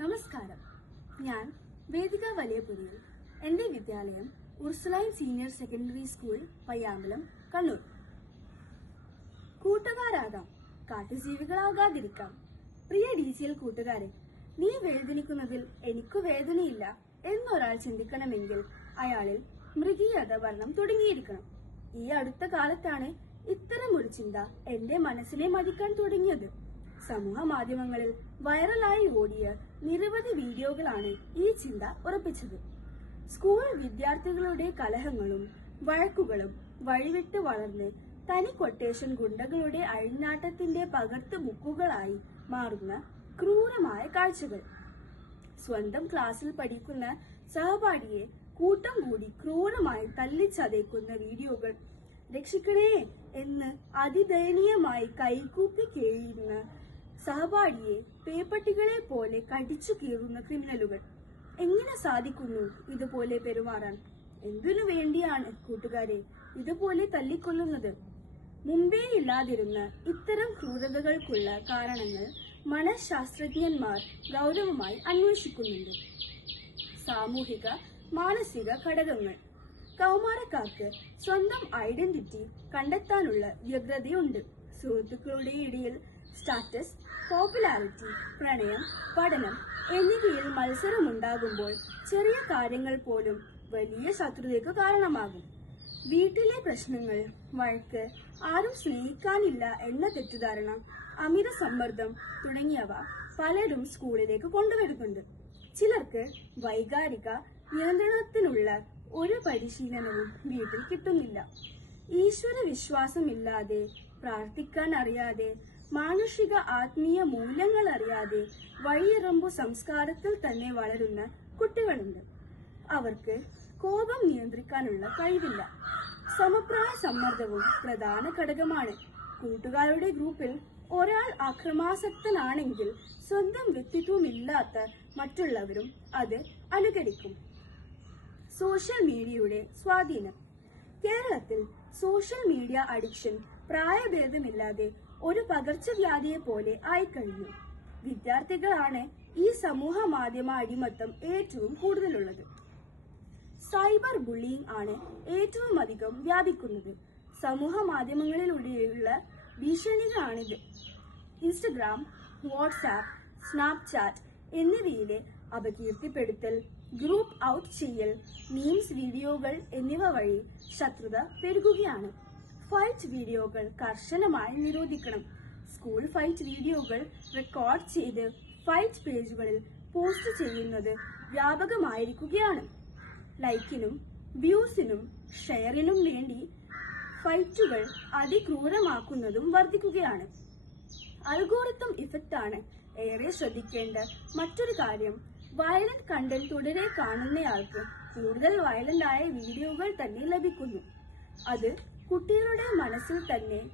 നമസ്കാരം. ഞാൻ വേദിക വലിയപുരിയിൽ. എന്റെ വിദ്യാലയം Ursuline senior secondary school, Payyambalam, Kannur. കൂട്ടുകാരാകാം, കാട്ടുജീവികളാകാതിരിക്കാം. പ്രിയ DCL കൂട്ടുകാരെ, നീ വേദനിക്കുന്നതിൽ എനിക്കു വേദനയില്ല എന്നൊരാൾ ചിന്തിക്കണമെങ്കിൽ അയാളിൽ മൃഗീയത വർണ്ണം തുടങ്ങിയിരിക്കണം. ഈ അടുത്ത കാലത്താണ് ഇത്തരമൊരു ചിന്ത എന്റെ മനസ്സിനെ മതിക്കാൻ തുടങ്ങിയത്. സമൂഹ മാധ്യമങ്ങളിൽ വൈറലായി ഓടിയ നിരവധി വീഡിയോകളാണ് ഈ ചിന്ത ഉറപ്പിച്ചത്. സ്കൂൾ വിദ്യാർത്ഥികളുടെ കലഹങ്ങളും വഴക്കുകളും വഴിവിട്ട് വളർന്ന് തനി കൊട്ടേഷൻ ഗുണ്ടകളുടെ അഴിഞ്ഞാട്ടത്തിന്റെ പകർത്ത് ബുക്കുകളായി മാറുന്ന ക്രൂരമായ കാഴ്ചകൾ. സ്വന്തം ക്ലാസ്സിൽ പഠിക്കുന്ന സഹപാഠിയെ കൂട്ടം കൂടി ക്രൂരമായി തല്ലിച്ചതയ്ക്കുന്ന വീഡിയോകൾ. രക്ഷിക്കണേ എന്ന് അതിദയനീയമായി കൈകൂപ്പി കേഴുന്ന സഹപാഠിയെ പേപ്പട്ടികളെ പോലെ കടിച്ചു കീറുന്ന ക്രിമിനലുകൾ. എങ്ങനെ സാധിക്കുന്നു ഇതുപോലെ പെരുമാറാൻ? എന്തിനു വേണ്ടിയാണ് കൂട്ടുകാരെ ഇതുപോലെ തല്ലിക്കൊല്ലുന്നത്? മുമ്പേ ഇല്ലാതിരുന്ന ഇത്തരം ക്രൂരതകൾക്കുള്ള കാരണങ്ങൾ മനഃശാസ്ത്രജ്ഞന്മാർ ഗൗരവമായി അന്വേഷിക്കുന്നുണ്ട്. സാമൂഹിക മാനസിക ഘടകങ്ങൾ. കൗമാരക്കാർക്ക് സ്വന്തം ഐഡന്റിറ്റി കണ്ടെത്താനുള്ള വ്യഗ്രതയുണ്ട്. സുഹൃത്തുക്കളുടെ ഇടയിൽ സ്റ്റാറ്റസ്, പോപ്പുലാരിറ്റി, പ്രണയം, പഠനം എന്നിവയിൽ മത്സരമുണ്ടാകുമ്പോൾ ചെറിയ കാര്യങ്ങൾ പോലും വലിയ ശത്രുതയ്ക്ക് കാരണമാകും. വീട്ടിലെ പ്രശ്നങ്ങൾ, വഴക്ക്, ആരും സ്നേഹിക്കാനില്ല എന്ന തെറ്റിദ്ധാരണ, അമിത സമ്മർദ്ദം തുടങ്ങിയവ പലരും സ്കൂളിലേക്ക് കൊണ്ടുവരുന്നുണ്ട്. ചിലർക്ക് വൈകാരിക നിയന്ത്രണത്തിനുള്ള ഒരു പരിശീലനവും വീട്ടിൽ കിട്ടുന്നില്ല. ഈശ്വര വിശ്വാസമില്ലാതെ, പ്രാർത്ഥിക്കാൻ അറിയാതെ, മാനുഷിക ആത്മീയ മൂല്യങ്ങൾ അറിയാതെ വഴിയിറമ്പു സംസ്കാരത്തിൽ തന്നെ വളരുന്ന കുട്ടികളുണ്ട്. അവർക്ക് കോപം നിയന്ത്രിക്കാനുള്ള കഴിവില്ല. സമപ്രായ സമ്മർദ്ദവും പ്രധാന ഘടകമാണ്. കൂട്ടുകാരുടെ ഗ്രൂപ്പിൽ ഒരാൾ അക്രമാസക്തനാണെങ്കിൽ സ്വന്തം വ്യക്തിത്വമില്ലാത്ത മറ്റുള്ളവരും അത് അനുകരിക്കും. സോഷ്യൽ മീഡിയയുടെ സ്വാധീനം. കേരളത്തിൽ സോഷ്യൽ മീഡിയ അഡിക്ഷൻ പ്രായഭേദമില്ലാതെ ഒരു പകർച്ചവ്യാധിയെ പോലെ ആയിക്കഴിഞ്ഞു. വിദ്യാർത്ഥികളാണ് ഈ സമൂഹ മാധ്യമ അടിമത്തം ഏറ്റവും കൂടുതലുള്ളത്. സൈബർ ബുള്ളിയിങ് ആണ് ഏറ്റവും അധികം വ്യാപിക്കുന്നത്. സമൂഹ മാധ്യമങ്ങളിലൂടെയുള്ള ഭീഷണികളാണിത്. ഇൻസ്റ്റഗ്രാം, വാട്സാപ്പ്, സ്നാപ്ചാറ്റ് എന്നിവയിലെ അപകീർത്തിപ്പെടുത്തൽ, ഗ്രൂപ്പ് ഔട്ട് ചെയ്യൽ, മീംസ് വീഡിയോകൾ എന്നിവ വഴി ശത്രുത പെരുകുകയാണ്. ഫൈറ്റ് വീഡിയോകൾ കർശനമായി നിരോധിക്കണം. സ്കൂൾ ഫൈറ്റ് വീഡിയോകൾ റെക്കോർഡ് ചെയ്ത് ഫൈറ്റ് പേജുകളിൽ പോസ്റ്റ് ചെയ്യുന്നത് വ്യാപകമായിരിക്കുകയാണ്. ലൈക്കിനും വ്യൂസിനും ഷെയറിനും വേണ്ടി ഫൈറ്റുകൾ അതിക്രൂരമാക്കുന്നതും വർദ്ധിക്കുകയാണ്. അൽഗോരിതം ഇഫക്റ്റ് ആണ് ഏറെ ശ്രദ്ധിക്കേണ്ട മറ്റൊരു കാര്യം. വയലന്റ് കണ്ടന്റ് തുടരെ കാണുന്നയാൾക്ക് കൂടുതൽ വയലന്റ് ആയ വീഡിയോകൾ തന്നെ ലഭിക്കുന്നു. അത് കുട്ടികളുടെ മനസ്സിൽ തന്നെ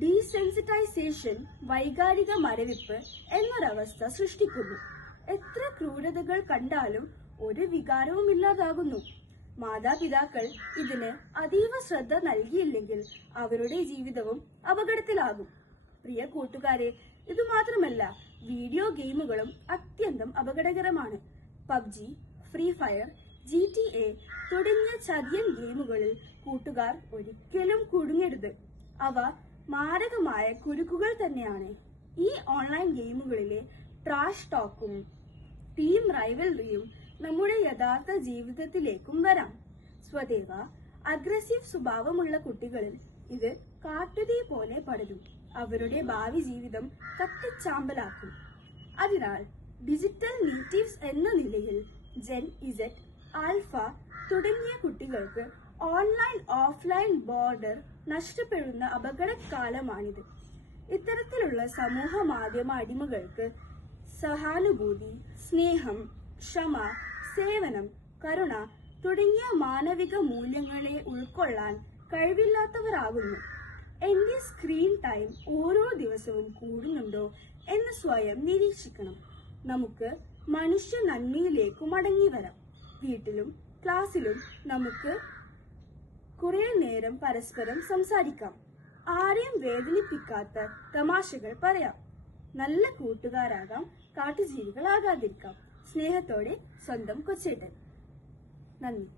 ഡീസെൻസിറ്റൈസേഷൻ, വൈകാരിക മരവിപ്പ് എന്നൊരവസ്ഥ സൃഷ്ടിക്കുന്നു. എത്ര ക്രൂരതകൾ കണ്ടാലും ഒരു വികാരവും ഇല്ലാതാകുന്നു. മാതാപിതാക്കൾ ഇതിന് അതീവ ശ്രദ്ധ നൽകിയില്ലെങ്കിൽ അവരുടെ ജീവിതവും അപകടത്തിലാകും. പ്രിയ കൂട്ടുകാരെ, ഇതുമാത്രമല്ല, വീഡിയോ ഗെയിമുകളും അത്യന്തം അപകടകരമാണ്. PUBG, ഫ്രീ ഫയർ, GTA തുടങ്ങിയ ചതിയൻ ഗെയിമുകളിൽ കൂട്ടുകാർ ഒരിക്കലും കുടുങ്ങരുത്. അവ മാരകമായ കുരുക്കുകൾ തന്നെയാണ്. ഈ ഓൺലൈൻ ഗെയിമുകളിലെ ട്രാഷ് ടോക്കും ടീം റൈവൽറിയും നമ്മുടെ യഥാർത്ഥ ജീവിതത്തിലേക്കും വരാം. സ്വദേവ അഗ്രസീവ് സ്വഭാവമുള്ള കുട്ടികളിൽ ഇത് കാട്ടുതീ പോലെ പടരും. അവരുടെ ഭാവി ജീവിതം കത്തിച്ചാമ്പലാക്കും. അതിനാൽ ഡിജിറ്റൽ നേറ്റീവ്സ് എന്ന നിലയിൽ ജെൻ ഇസെഡ്, ആൽഫ തുടങ്ങിയ കുട്ടികൾക്ക് ഓൺലൈൻ ഓഫ്ലൈൻ ബോർഡർ നഷ്ടപ്പെടുന്ന അപകടകാലമാണിത്. ഇത്തരത്തിലുള്ള സമൂഹ മാധ്യമ അടിമകൾക്ക് സഹാനുഭൂതി, സ്നേഹം, ക്ഷമ, സേവനം, കരുണ തുടങ്ങിയ മാനവിക മൂല്യങ്ങളെ ഉൾക്കൊള്ളാൻ കഴിവില്ലാത്തവരാകുന്നു. എന്റെ സ്ക്രീൻ ടൈം ഓരോ ദിവസവും കൂടുന്നുണ്ടോ എന്ന് സ്വയം നിരീക്ഷിക്കണം. നമുക്ക് മനുഷ്യ നന്മയിലേക്ക് മടങ്ങി വരാം. വീട്ടിലും ക്ലാസ്സിലും നമുക്ക് കുറെ നേരം പരസ്പരം സംസാരിക്കാം. ആരെയും വേദനിപ്പിക്കാത്ത തമാശകൾ പറയാം. നല്ല കൂട്ടുകാരാകാം, കാട്ടുജീവികളാകാതിരിക്കാം. സ്നേഹത്തോടെ സ്വന്തം കൊച്ചേട്ടൻ. നന്ദി.